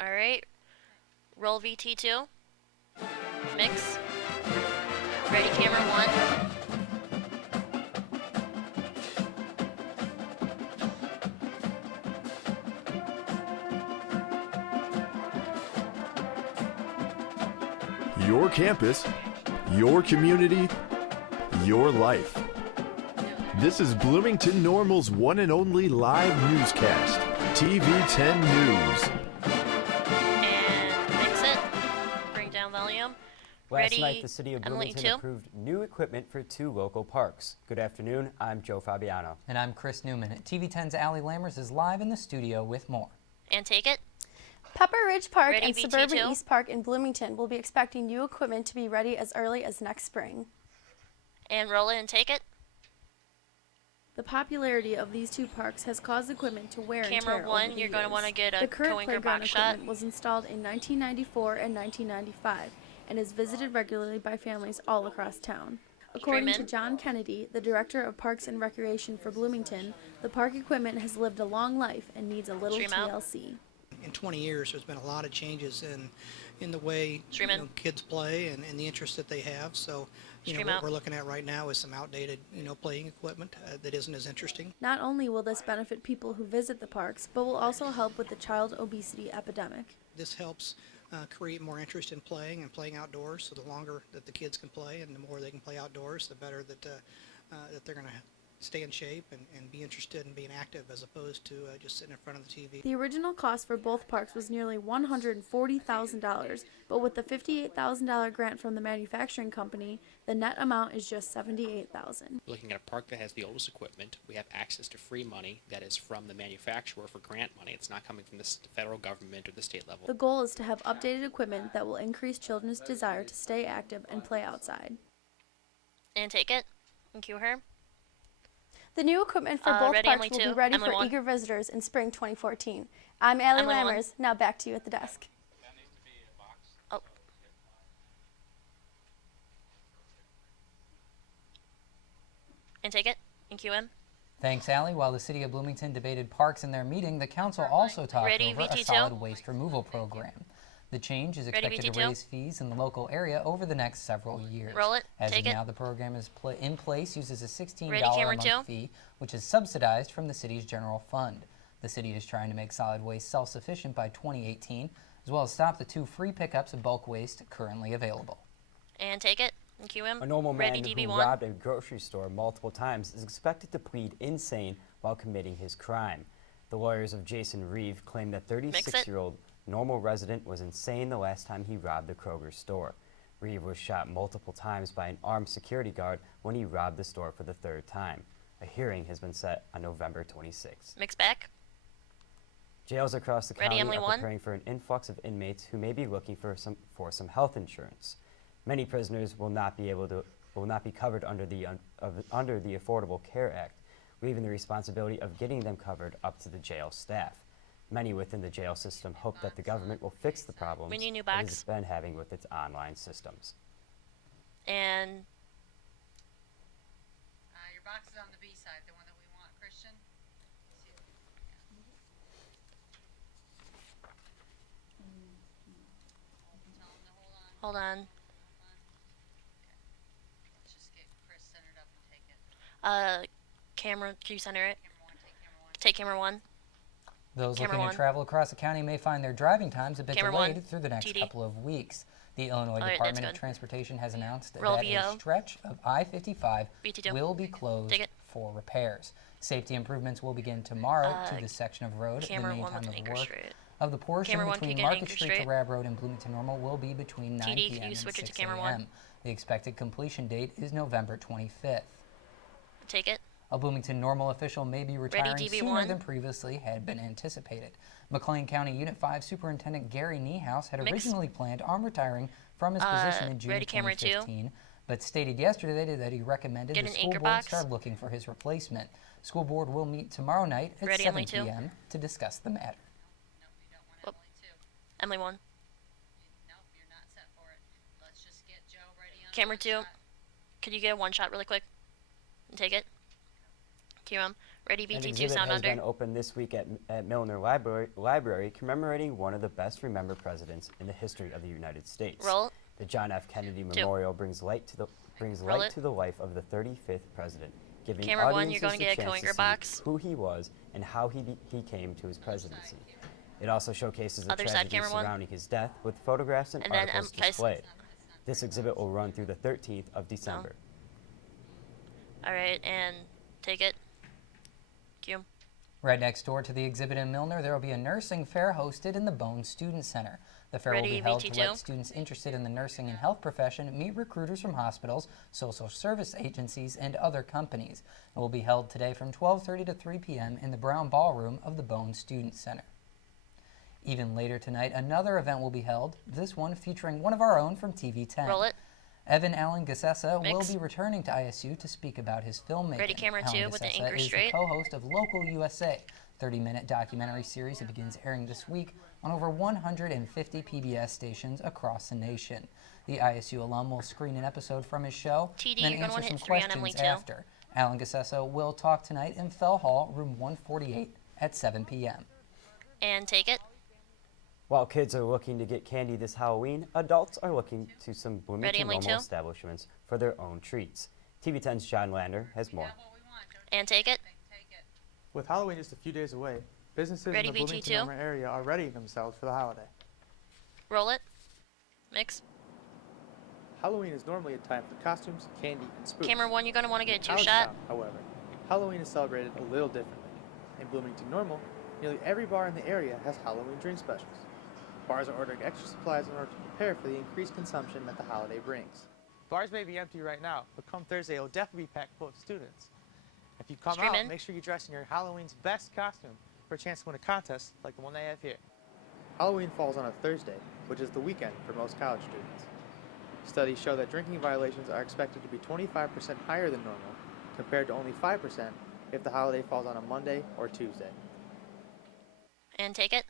All right. Roll VT2. Mix. Ready, camera 1. Your campus, your community, your life. This is Bloomington Normal's one and only live newscast, TV 10 News. And mix it. Bring down volume. Last night, the city of Bloomington approved new equipment for 2 local parks. Good afternoon, I'm Joe Fabiano. And I'm Chris Newman. TV 10's Allie Lammers is live in the studio with more. And take it. Pepper Ridge Park Ready, and VT2? Suburban East Park in Bloomington will be expecting new equipment to be ready as early as next spring. And roll it and take it. The popularity of these 2 parks has caused equipment to wear and tear Camera 1, over you're the going to years. want to get a The current Coinger playground box shot. equipment was installed in 1994 and 1995 and is visited regularly by families all across town. According to in. John Kennedy, the director of Parks and Recreation for Bloomington, the park equipment has lived a long life and needs a little Stream out. TLC. In 20 years, there's been a lot of changes in the way kids play and the interest that they have. So, what we're looking at right now is some outdated, playing equipment that isn't as interesting. Not only will this benefit people who visit the parks, but will also help with the child obesity epidemic. This helps create more interest in playing and playing outdoors. So the longer that the kids can play and the more they can play outdoors, the better that they're going to stay in shape and be interested in being active as opposed to just sitting in front of the TV. The original cost for both parks was nearly $140,000, but with the $58,000 grant from the manufacturing company, the net amount is just $78,000. Looking at a park that has the oldest equipment, we have access to free money that is from the manufacturer for grant money. It's not coming from the federal government or the state level. The goal is to have updated equipment that will increase children's desire to stay active and play outside. And take it. And cue her. The new equipment for both ready, parks Emily will be 2, ready Emily for 1. eager visitors in spring 2014. I'm Allie Emily 1. Lammers. Now back to you at the desk. Oh. And take it. And cue him. Thanks, Allie. While the city of Bloomington debated parks in their meeting, the council also talked Ready, over a VT2? solid waste removal program. The change is Ready, expected to VT2? raise fees in the local area over the next several years. Roll it, As take of it. now, the program is in place, uses a $16 Ready, a camera month 2? fee, which is subsidized from the city's general fund. The city is trying to make solid waste self-sufficient by 2018, as well as stop the 2 free pickups of bulk waste currently available. And take it. And cue him. A normal man Ready, who DB1. robbed a grocery store multiple times is expected to plead insane while committing his crime. The lawyers of Jason Reeve claim that 36-year-old normal resident was insane the last time he robbed the Kroger store. Reeve was shot multiple times by an armed security guard when he robbed the store for the 3rd time. A hearing has been set on November 26th. Mix back. Jails across the Ready, county Emily are 1. preparing for an influx of inmates who may be looking for some health insurance. Many prisoners will not be covered under the Affordable Care Act, leaving the responsibility of getting them covered up to the jail staff. Many within the jail system hope that the government will fix the problems We need a new that box. it's been having with its online systems. And Your box is on the B side, the one that we want, Christian. hold on. Let's just get Chris centered up and take it. Camera, can you center it? Camera 1, take camera 1. Take camera 1. Those Camera looking 1. to travel across the county may find their driving times a bit Camera delayed 1. through the next TD. couple of weeks. The Illinois Alright, Department that's of good. Transportation has announced Roll that a VO. stretch of I-55 VT2. will be closed Take it. for repairs. Safety improvements will begin tomorrow to the section of road. Camera the 1 main with time an of anchor work straight. of the portion Camera 1, can you between get an Market anchor Street to straight? Rab Road and Bloomington Normal will be between 9 TD, p.m. can you and switch it to 6 camera a.m. 1? The expected completion date is November 25th. Take it. A Bloomington Normal official may be retiring DB1. sooner than previously had been anticipated. McLean County Unit 5 Superintendent Gary Niehaus had Mix. originally planned on retiring from his position in June ready, camera 2. 2015, but stated yesterday that he recommended Get the an school anchor board box. start looking for his replacement. School board will meet tomorrow night at Ready, 7 Emily 2. p.m. to discuss the matter. Nope, you don't want Oh. Emily 2. Emily 1. Nope, you're not set for it. Let's just get Joe ready on Camera the 2. shot. Could you get a 1 shot really quick? And take it. Cue him. Ready An VT2 exhibit sound has under. been opened this week at Milner Library commemorating one of the best remembered presidents in the history of the United States. Roll. The John F. Kennedy 2. Memorial brings light to the life of the 35th president, giving Camera 1, audiences you're going to the get a chance coinker to see box. who he was and how he came to his presidency. It also showcases the Other side, tragedy camera 1. surrounding his death with photographs and And then, articles guys- displayed. This exhibit will run through the 13th of December. All right, and take it. Cue. Right next door to the exhibit in Milner, there will be a nursing fair hosted in the Bone Student Center. The fair will be Ready, held to VT2? let students interested in the nursing and health profession meet recruiters from hospitals, social service agencies, and other companies. It will be held today from 12:30 to 3 p.m. in the Brown Ballroom of the Bone Student Center. Even later tonight, another event will be held, this one featuring one of our own from TV10. Roll it. Evan Allen Gassessa will Mix. be returning to ISU to speak about his filmmaking. Ready, camera Allen 2 with the Gassessa anchor is straight. the co-host of Local USA, 30-minute documentary series that begins airing this week on over 150 PBS stations across the nation. The ISU alum will screen an episode from his show, TD, then you're gonna answer hit some 3 on Emily questions too. after. Allen Gassessa will talk tonight in Fell Hall, room 148 at 7 p.m. And take it. While kids are looking to get candy this Halloween, adults are looking to some Ready, Bloomington Emily, Normal 2? establishments for their own treats. TV10's John Lander has more. And take it. With Halloween just a few days away, businesses Ready, in the Bloomington VT2? Normal area are readying themselves for the holiday. Roll it. Mix. Halloween is normally a time for costumes, candy, and spooks. Camera 1, you're going to want to get a College 2-shot. Town, however, Halloween is celebrated a little differently. In Bloomington Normal, nearly every bar in the area has Halloween drink specials. Bars are ordering extra supplies in order to prepare for the increased consumption that the holiday brings. Bars may be empty right now, but come Thursday, it'll definitely be packed full of students. If you come Stream out, in. make sure you dress in your Halloween's best costume for a chance to win a contest like the one they have here. Halloween falls on a Thursday, which is the weekend for most college students. Studies show that drinking violations are expected to be 25% higher than normal, compared to only 5% if the holiday falls on a Monday or Tuesday. And take it.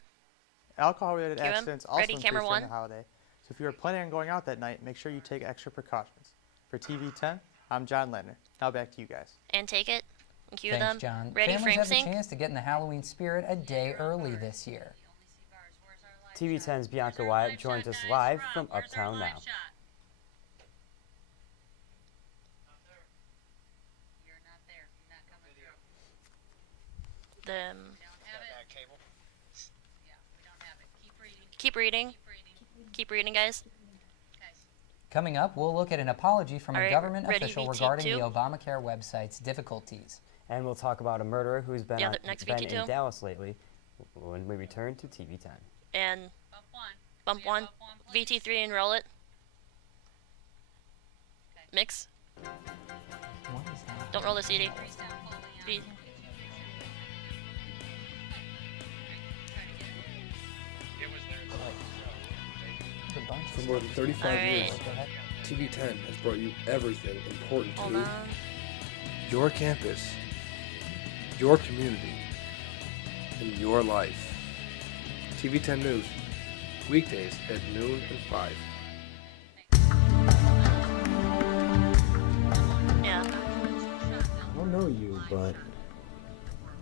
Alcohol-related Cue 'em. accidents also Ready, increase camera during the 1. holiday, so if you are planning on going out that night, make sure you take extra precautions. For TV10, I'm John Lander. Now back to you guys. And take it. And cue Thanks, them. John. Ready, Families frame have sync. the chance to get in the Halloween spirit a day early this year. TV10's Bianca Wyatt joins us live from Uptown now. The, keep reading. Keep reading, guys. Coming up, we'll look at an apology from All a right, government ready, official VT2? regarding the Obamacare website's difficulties. And we'll talk about a murderer who's been, The other- next been VT2? in Dallas lately when we return to TV10. And bump 1. VT3 and roll it. Mix. What is that? Don't roll the CD. V. There's a bunch For of more than stuff. 35 All right. years, Go ahead. TV10 has brought you everything important Hold to on. your campus, your community, and your life. TV10 News, weekdays at noon and 5. Yeah. I don't know you, but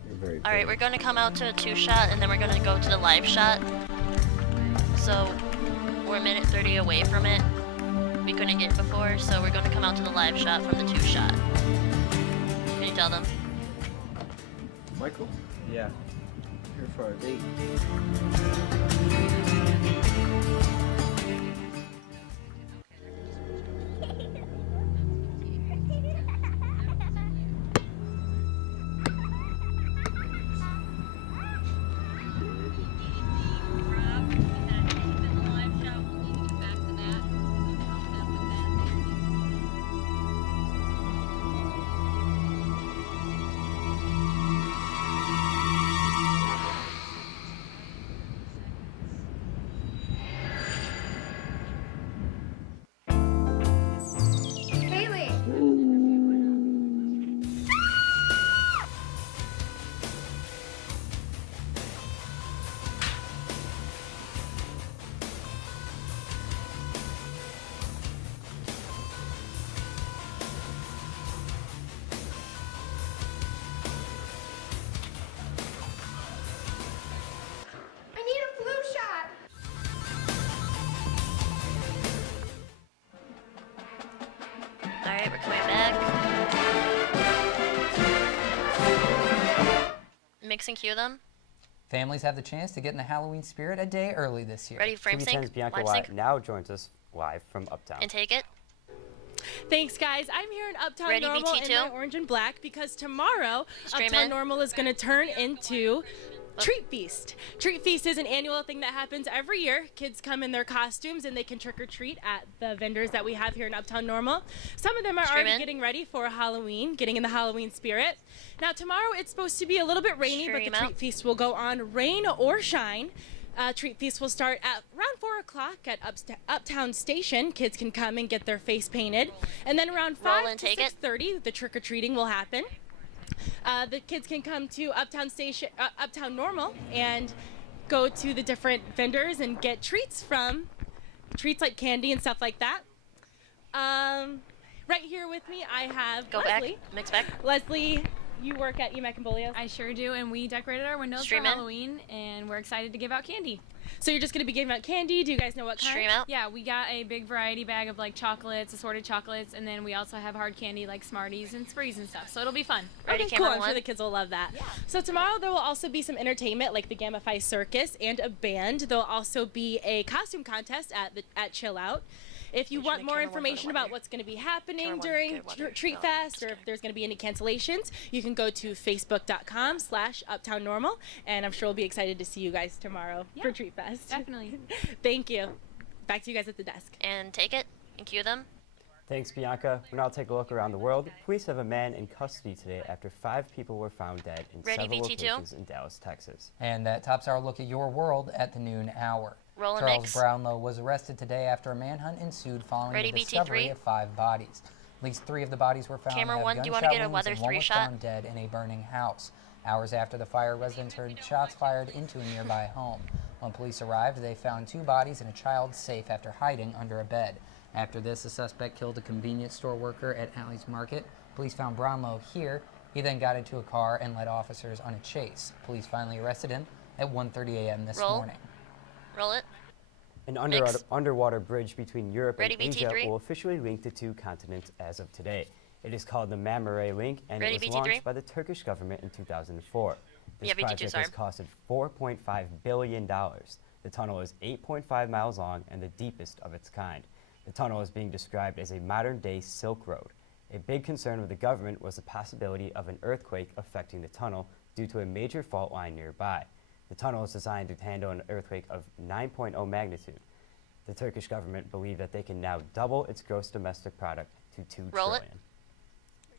you're very All right, we're going to come out to a 2-shot, and then we're going to go to the live shot. So we're a minute 30 away from it. We couldn't get before, so we're going to come out to the live shot from the 2-shot. Can you tell them? Michael? Yeah. Here for our date. and cue them. Families have the chance to get in the Halloween spirit a day early this year. Ready, frame sync, TV10's Bianca live Watt sync, now joins us live from Uptown. and take it. Thanks, guys. I'm here in Uptown Ready, Normal BT2? in my orange and black because tomorrow Stream Uptown in. Normal is going to turn into Treat Feast. Treat Feast is an annual thing that happens every year. Kids come in their costumes and they can trick or treat at the vendors that we have here in Uptown Normal. Some of them are Stream already in. getting ready for Halloween, getting in the Halloween spirit. Now tomorrow it's supposed to be a little bit rainy, but Stream the out. Treat Feast will go on rain or shine. Treat Feast will start at around 4 o'clock at Uptown Station. Kids can come and get their face painted. And then around Roll 5 and to take it. 6:30, the trick-or-treating will happen. The kids can come to Uptown Normal and go to the different vendors and get treats like candy and stuff like that. Right here with me, I have Go Leslie. back. Mix back. Leslie, you work at EMAC and Bolio's? I sure do, and we decorated our windows Stream for in. Halloween, and we're excited to give out candy. So you're just going to be giving out candy? Do you guys know what kind? Stream out. Yeah, we got a big variety bag of like chocolates, assorted chocolates, and then we also have hard candy like Smarties and Sprees and stuff. So it'll be fun. Ready, Okay, camera cool. I'm one. sure the kids will love that. So tomorrow there will also be some entertainment like the Gamma Phi Circus and a band. There'll also be a costume contest at Chill Out. If you want more information about what's going to be happening during Treat Fest, or if there's going to be any cancellations, you can go to facebook.com/Uptown Normal, and I'm sure we'll be excited to see you guys tomorrow for Treat Fest. Definitely. Thank you. Back to you guys at the desk. And take it and cue them. Thanks, Bianca. We'll now take a look around the world. Police have a man in custody today after 5 people were found dead in Ready, several VT2? locations in Dallas, Texas. And that tops our look at your world at the noon hour. Roll and Charles mix. Brownlow was arrested today after a manhunt ensued following Ready, the BT3? discovery of 5 bodies. At least 3 of the bodies were found Camera to have one, do you wanna gunshot get a wounds, weather and one 3 was shot? found dead in a burning house. Hours after the fire, residents heard shots fired into a nearby home. When police arrived, they found 2 bodies and a child safe after hiding under a bed. After this, the suspect killed a convenience store worker at Alley's Market. Police found Brownlow here. He then got into a car and led officers on a chase. Police finally arrested him at 1:30 a.m. this Roll. morning. Roll it. An Mix. underwater bridge between Europe Ready, and Asia BT3? will officially link the 2 continents as of today. It is called the Marmara Link, and Ready, it was BT3? launched by the Turkish government in 2004. This Yeah, BT2, project sorry. has costed $4.5 billion. The tunnel is 8.5 miles long and the deepest of its kind. The tunnel is being described as a modern-day Silk Road. A big concern with the government was the possibility of an earthquake affecting the tunnel due to a major fault line nearby. The tunnel is designed to handle an earthquake of 9.0 magnitude. The Turkish government believe that they can now double its gross domestic product to $2 Roll it. trillion.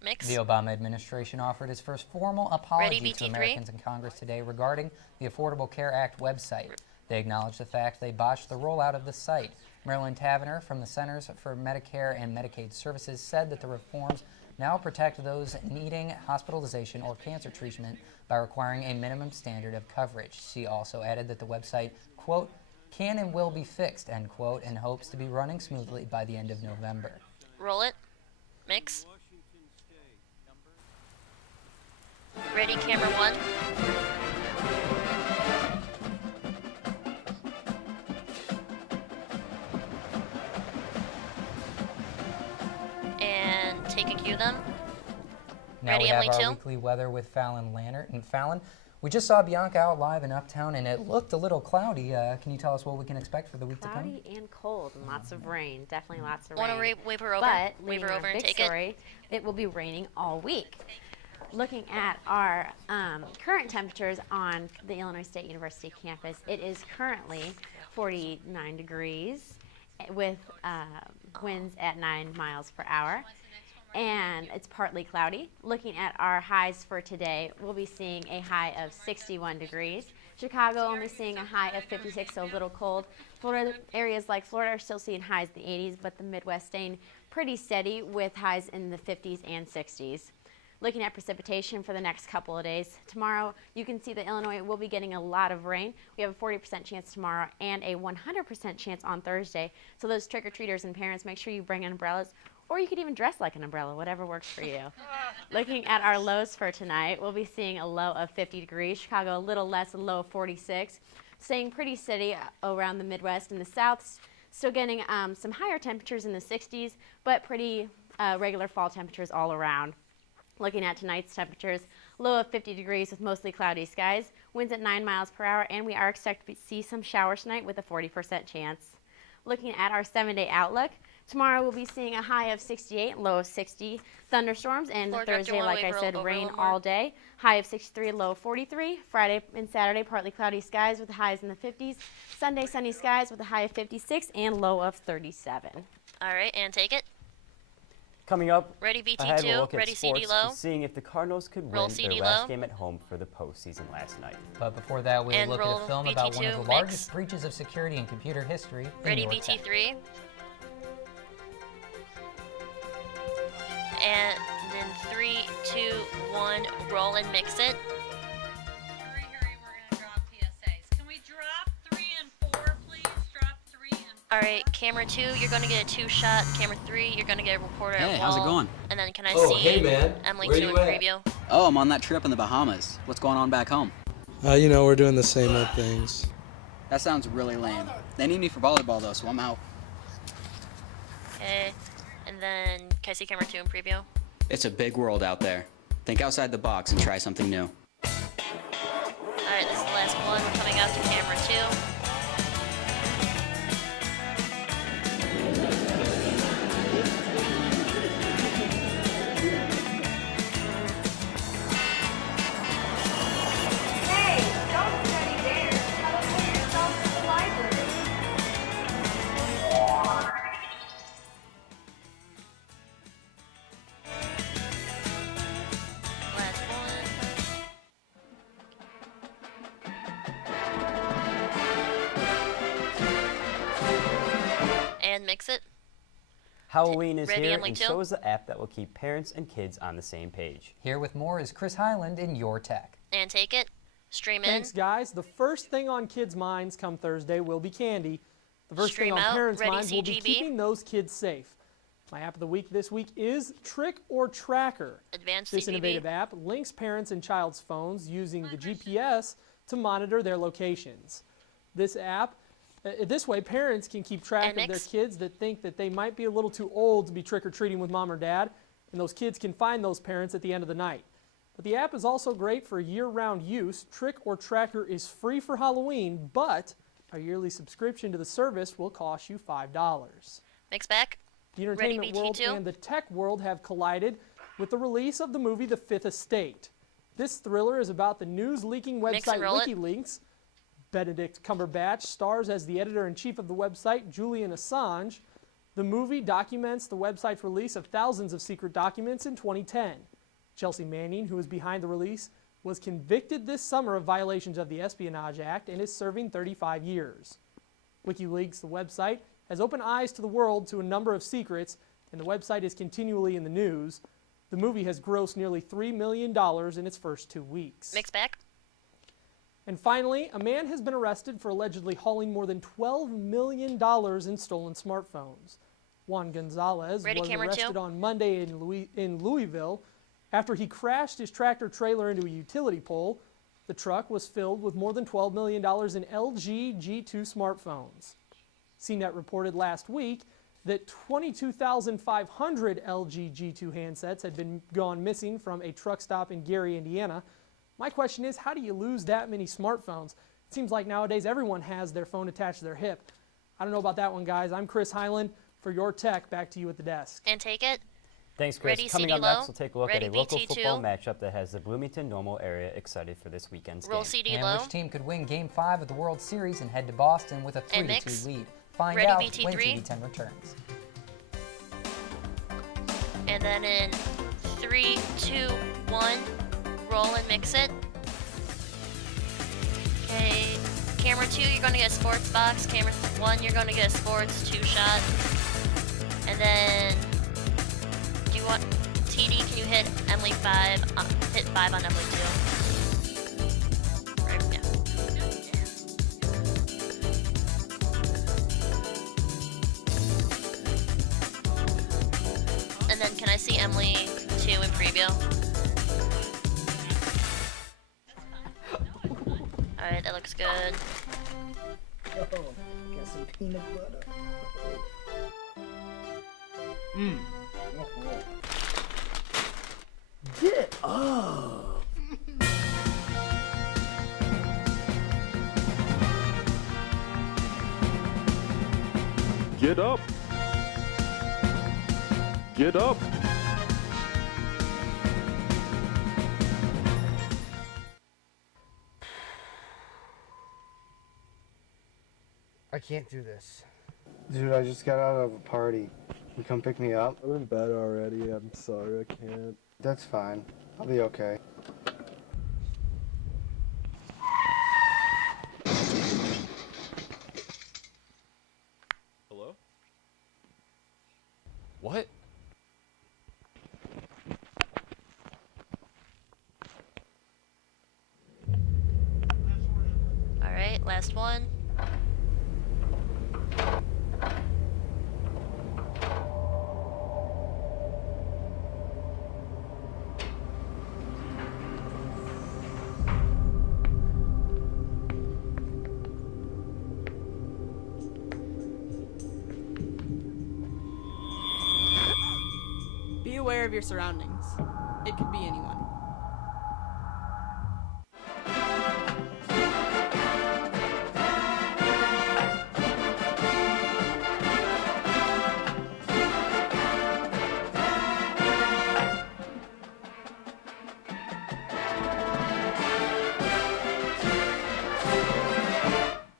Mix. The Obama administration offered its first formal apology Ready, to BT3? Americans in Congress today regarding the Affordable Care Act website. They acknowledged the fact they botched the rollout of the site. Marilyn Tavener from the Centers for Medicare and Medicaid Services said that the reforms now protect those needing hospitalization or cancer treatment by requiring a minimum standard of coverage. She also added that the website, quote, can and will be fixed, end quote, and hopes to be running smoothly by the end of November. Roll it. Mix. Ready, camera 1. And take and cue them. Now Ready, we have Emily, our two? weekly weather with Fallon Lannert. And Fallon, we just saw Bianca out live in Uptown, and it looked a little cloudy. Can you tell us what we can expect for the week to come? Cloudy and cold and lots of rain. Definitely lots of Want to rain. wave her over? But Wave her leading over our and big take story, it will be raining all week. Looking at our current temperatures on the Illinois State University campus, it is currently 49 degrees with winds at 9 miles per hour. And it's partly cloudy. Looking at our highs for today, we'll be seeing a high of 61 degrees. Chicago only seeing a high of 56, so a little cold. Florida areas like Florida are still seeing highs in the 80s, but the Midwest staying pretty steady with highs in the 50s and 60s. Looking at precipitation for the next couple of days. Tomorrow, you can see that Illinois will be getting a lot of rain. We have a 40% chance tomorrow and a 100% chance on Thursday. So those trick-or-treaters and parents, make sure you bring umbrellas, or you could even dress like an umbrella, whatever works for you. Looking at our lows for tonight, we'll be seeing a low of 50 degrees. Chicago a little less, a low of 46. Staying pretty steady around the Midwest and the South. Still getting some higher temperatures in the 60s, but pretty regular fall temperatures all around. Looking at tonight's temperatures, Low of 50 degrees with mostly cloudy skies. Winds at 9 miles per hour, and we are expected to see some showers tonight with a 40% chance. Looking at our 7-day outlook, tomorrow we'll be seeing a high of 68, low of 60. Thunderstorms, and Thursday, like I said, rain all day. High of 63, low of 43. Friday and Saturday, partly cloudy skies with highs in the 50s. Sunday, sunny skies with a high of 56 and low of 37. All right, and take it. Coming up, Ready I had a VT2, look at ready sports, CD low. seeing if the Cardinals could Roll win CD their last low. game at home for the postseason last night. But before that, we'll And look at roll a film about one of the VT2 largest mix. breaches of security in computer history. in Ready your tech. VT3. And then 3, 2, 1, roll and mix it. Hurry, hurry, we're gonna drop PSAs. Can we drop 3 and 4, please? Drop 3 and 4. All right, camera 2, you're gonna get a 2-shot. Camera 3, you're gonna get a reporter at Hey, how's it wall. going? And then can I Oh, see hey, man. Emily Where 2 in you at? preview? Oh, I'm on that trip in the Bahamas. What's going on back home? You know, we're doing the same old things. That sounds really lame. They need me for volleyball, though, so I'm out. Okay, and then can I see camera 2 in preview? It's a big world out there. Think outside the box and try something new. All right, this is the last one. We're coming out to camera 2. Hey, don't study there. Teleport yourself to the library. Last one. And mix it. Halloween is Ready, here, Emily and two? so is the app that will keep parents and kids on the same page. Here with more is Chris Highland in Your Tech. And take it. Stream in. Thanks, guys. The first thing on kids' minds come Thursday will be candy. The first Stream thing on out. parents' Ready, minds will be CGB? keeping those kids safe. My app of the week this week is Trick or Tracker. Advanced This CGB. innovative app links parents and child's phones using the GPS to monitor their locations. This way, parents can keep track of their mix. kids that think that they might be a little too old to be trick-or-treating with mom or dad, and those kids can find those parents at the end of the night. But the app is also great for year-round use. Trick or Tracker is free for Halloween, but a yearly subscription to the service will cost you $5. Mix back. The Ready, entertainment world BT2? and the tech world have collided with the release of the movie The Fifth Estate. This thriller is about the news-leaking Mix and website roll it. WikiLeaks. Benedict Cumberbatch stars as the editor-in-chief of the website, Julian Assange. The movie documents the website's release of thousands of secret documents in 2010. Chelsea Manning, who is behind the release, was convicted this summer of violations of the Espionage Act and is serving 35 years. WikiLeaks, the website, has opened eyes to the world to a number of secrets, and the website is continually in the news. The movie has grossed nearly $3 million in its first 2 weeks. Mix back. And finally, a man has been arrested for allegedly hauling more than $12 million in stolen smartphones. Juan Gonzalez Ready, was camera two? arrested on Monday in Louisville after he crashed his tractor trailer into a utility pole. The truck was filled with more than $12 million in LG G2 smartphones. CNET reported last week that 22,500 LG G2 handsets had been gone missing from a truck stop in Gary, Indiana. My question is, how do you lose that many smartphones? It seems like nowadays everyone has their phone attached to their hip. I don't know about that one, guys. I'm Chris Highland for Your Tech. Back to you at the desk. And take it. Thanks, Chris. Ready, Coming CD up low. next, we'll take a look Ready, at a local BT2? football matchup that has the Bloomington Normal area excited for this weekend's Roll game. CD And low. which team could win Game 5 of the World Series and head to Boston with a And 3-2 mix. lead? Find Ready, out BT3? when TV10 returns. And then in 3, 2, 1, roll and mix it. Okay, camera 2, you're going to get a sports box. Camera 1, you're going to get a sports 2-shot. And then, do you want TD? Can you hit Emily 5? Hit 5 on Emily 2. Right, yeah. And then, can I see Emily 2 in preview? Alright, that looks good. Oh, got some peanut butter. Get up! Get up! Get up! I can't do this. Dude, I just got out of a party. You come pick me up? I'm in bed already. I'm sorry, I can't. That's fine. I'll be okay. Hello? What? All right, last one. Be aware of your surroundings. It could be anyone.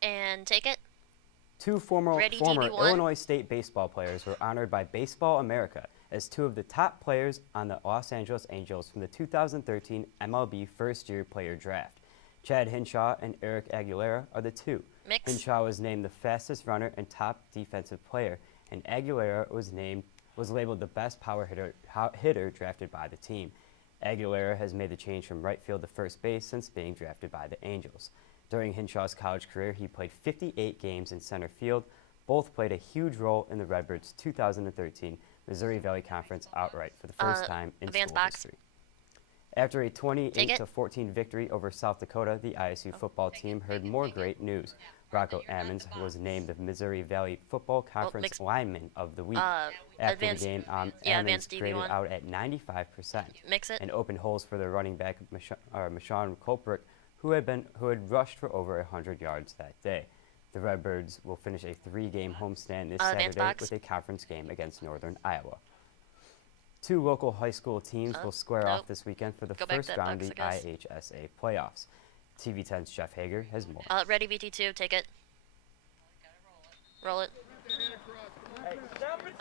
And take it. Two former Ready, DB1? Illinois State baseball players were honored by Baseball America as two of the top players on the Los Angeles Angels from the 2013 MLB First-Year Player Draft. Chad Hinshaw and Eric Aguilera are the two. Mix. Hinshaw was named the fastest runner and top defensive player, and Aguilera was labeled the best power hitter drafted by the team. Aguilera has made the change from right field to first base since being drafted by the Angels. During Hinshaw's college career, he played 58 games in center field. Both played a huge role in the Redbirds' 2013 Missouri Valley Conference outright for the first time in school history. After a 28-14 victory over South Dakota, the ISU football team heard more great news. Rocco Ammons was named the Missouri Valley Football Conference Lineman of the Week. After the game, Ammons graded out at 95% and opened holes for the running back Marshawn Colbrick, who had rushed for over 100 yards that day. The Redbirds will finish a 3-game homestand this Saturday with a conference game against Northern Iowa. Two local high school teams will square off this weekend for the first round of the IHSA playoffs. TV10's Jeff Hager has more. Ready, BT2, take it. Roll it.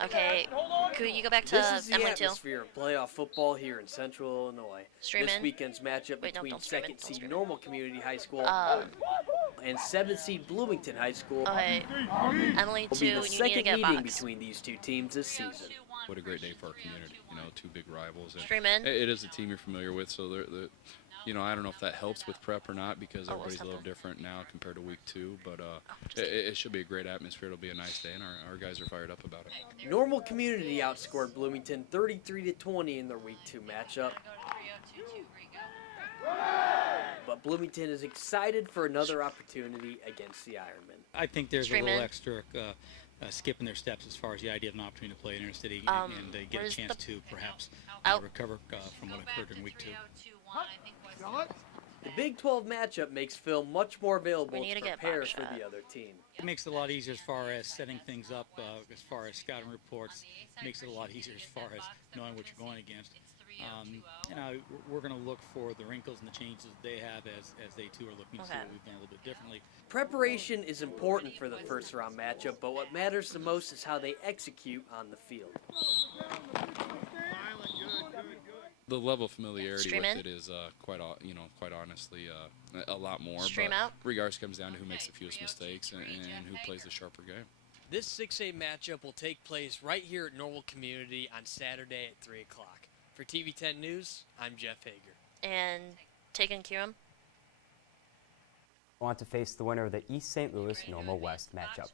Okay, could you go back to This is the Emily 2? atmosphere of playoff football here in Central Illinois. Stream this in. weekend's matchup Wait, no, between don't stream it, 2nd don't seed stream it. Normal Community High School and 7th seed Bloomington High School Okay, Emily will 2, be the you need to second get a meeting box. between these two teams this season. What a great day for our community. You know, two big rivals. And Stream in. It is a team you're familiar with, so you know, I don't know if that helps with prep or not because everybody's a little different now compared to week 2. But it should be a great atmosphere. It'll be a nice day, and our guys are fired up about it. Normal Community outscored Bloomington 33-20 in their week 2 matchup. But Bloomington is excited for another opportunity against the Ironmen. I think there's Stream a little in. extra skip in their steps as far as the idea of an opportunity to play in Intercity and get a where's chance the- to perhaps recover from what occurred in week 2. The Big 12 matchup makes Phil much more available We need to to get prepare box for shot. the other team. It makes it a lot easier as far as setting things up, as far as scouting reports. It makes it a lot easier as far as knowing what you're going against. You know, we're going to look for the wrinkles and the changes that they have as they too are looking to see what we've done a little bit differently. Preparation is important for the first round matchup, but what matters the most is how they execute on the field. The level of familiarity Stream with in. it is quite honestly a lot more. Stream but out. regardless, comes down to who makes the fewest mistakes and who plays the sharper game. This 6A matchup will take place right here at Normal Community on Saturday at 3 o'clock. For TV10 News, I'm Jeff Hager. And taking Kiram. Want to face the winner of the East St. Louis Normal West matchup.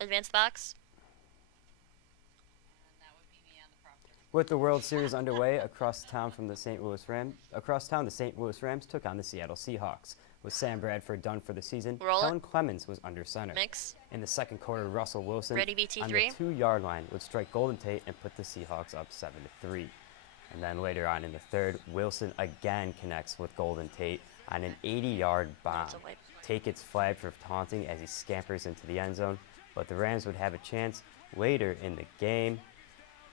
Advanced box. With the World Series underway across town, the St. Louis Rams took on the Seattle Seahawks. With Sam Bradford done for the season, Kellen Clemens was under center. Mix. In the second quarter, Russell Wilson Ready, BT3? on the 2-yard line would strike Golden Tate and put the Seahawks up 7-3. And then later on in the third, Wilson again connects with Golden Tate on an 80-yard bomb. Tate gets flagged for taunting as he scampers into the end zone. but the Rams would have a chance later in the game.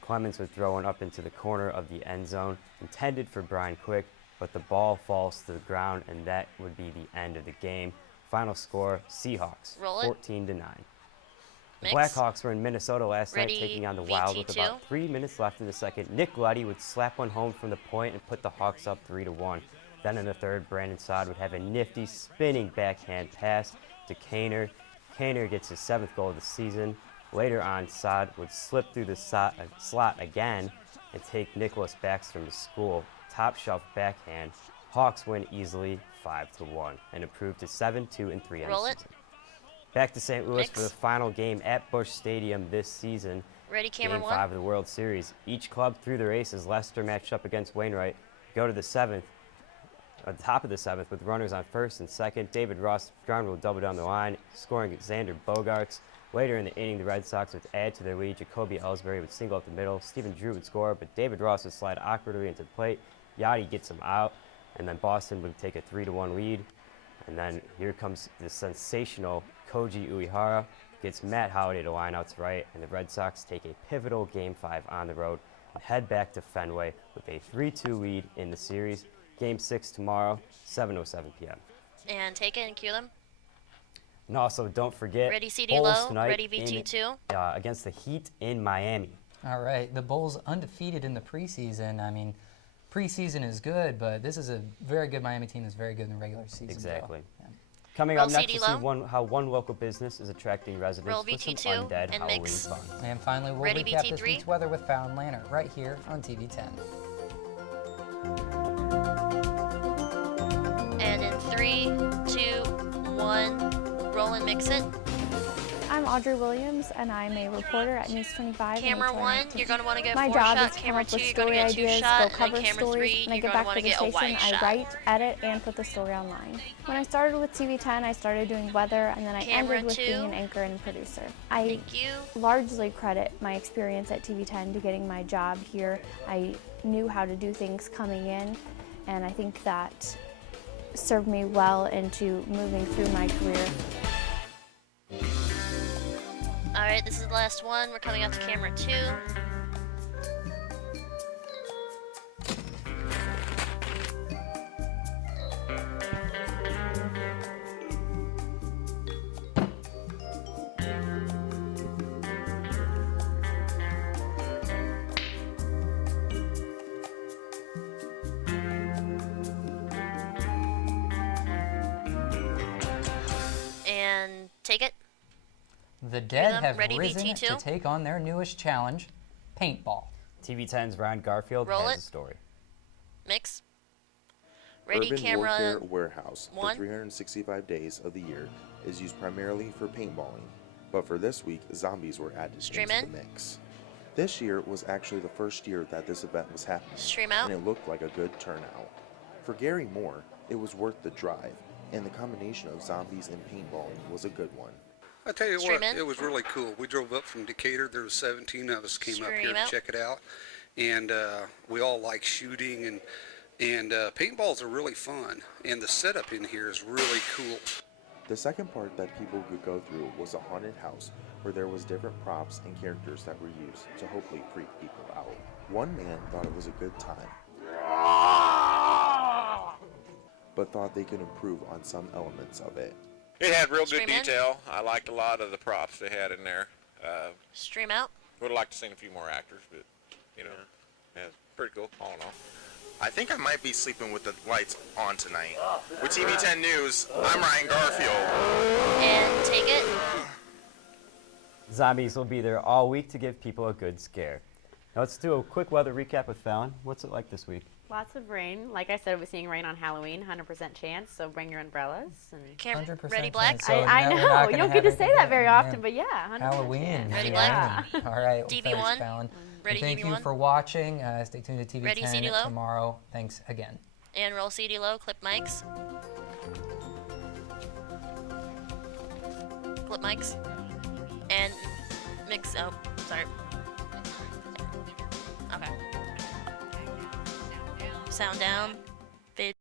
Clemens would throw one up into the corner of the end zone, intended for Brian Quick, but the ball falls to the ground, and that would be the end of the game. Final score, Seahawks, 14-9. The Blackhawks were in Minnesota last night taking on the Wild with about 3 minutes left in the second. Nick Leddy would slap one home from the point and put the Hawks up 3-1. Then in the third, Brandon Saad would have a nifty spinning backhand pass to Kaner. Kaner gets his 7th goal of the season. Later on, Saad would slip through the slot again and take Nicholas Backstrom's school top shelf backhand. Hawks win easily 5-1 and improve to 7-2-3 on the season. Back to St. Louis for the final game at Busch Stadium this season. Game 5 of the World Series. Each club threw their aces. Leicester matched up against Wainwright. Go to the 7th. On top of the 7th with runners on first and second. David Ross Garner will double down the line, scoring Xander Bogaerts. Later in the inning, the Red Sox would add to their lead. Jacoby Ellsbury would single up the middle. Stephen Drew would score, but David Ross would slide awkwardly into the plate. Yachty gets him out, and then Boston would take a 3-1 lead. And then here comes the sensational Koji Uehara, gets Matt Holliday to line out to right, and the Red Sox take a pivotal Game 5 on the road and head back to Fenway with a 3-2 lead in the series. Game 6 tomorrow, 7:07 p.m. And take it and cue them. And also, don't forget, Ready CD Bulls low, tonight ready VT2. Against the Heat in Miami. All right, the Bulls undefeated in the preseason. I mean, preseason is good, but this is a very good Miami team that's very good in the regular season. Exactly. Yeah. Coming up next, we'll see how one local business is attracting residents Roll with some VT2 undead and Halloween mix. fun. And finally, we'll Ready recap this VT3? week's weather with Fallon Lantern right here on TV 10. And in 3, 2, 1, roll and mix it. I'm Audrey Williams, and I'm a reporter at News 25. Camera 1, you're going to want to get My 4 job shot. is to come Camera up 2, with you're going to story get 2 ideas, shot. go And cover then camera stories. 3, When I you're get going to back want to to the get a station, wide I shot. write, edit, and put the story online. When I started with TV 10, I started doing weather, and then I Camera ended with 2. being an anchor and producer. I Thank you. largely credit my experience at TV 10 to getting my job here. I knew how to do things coming in, and I think that served me well into moving through my career. Alright, this is the last one. We're coming out to camera 2. And take it. The Dead them. have Ready, risen VT2? to take on their newest challenge, paintball. TV10's Ryan Garfield Roll has it. a story. Mix. Ready, Urban camera Warfare Warehouse 1. for 365 days of the year is used primarily for paintballing, but for this week, zombies were added Stream into in. the mix. This year was actually the first year that this event was happening, Stream out. and it looked like a good turnout. For Gary Moore, it was worth the drive, and the combination of zombies and paintballing was a good one. I tell you Stream what, in. it was really cool. We drove up from Decatur. There was 17 of us came up Stream here to out. check it out, and we all like shooting, and paintballs are really fun, and the setup in here is really cool. The second part that people could go through was a haunted house where there was different props and characters that were used to hopefully freak people out. One man thought it was a good time, but thought they could improve on some elements of it. It had real good Stream in. detail. I liked a lot of the props they had in there. Stream out. Would have liked to seen a few more actors, but, you know, yeah, it's pretty cool, all in all. I think I might be sleeping with the lights on tonight. With TV 10 News, I'm Ryan Garfield. And take it. Zombies will be there all week to give people a good scare. Now let's do a quick weather recap with Fallon. What's it like this week? Lots of rain. Like I said, we're seeing rain on Halloween, 100% chance, so bring your umbrellas. And Camera 100% ready, black. chance. So I now we're know, not you gonna don't get to have say it that very again. often, but yeah, 100% Halloween. chance. Ready, yeah. black. All right. DB1. Thanks, Fallon. Ready, Thank you DB1. for watching. Stay tuned to TV Ready, 10 CD low. tomorrow. Thanks again. And roll CD low. Clip mics. Clip mics. And mix. Oh, sorry. Okay. Sound down.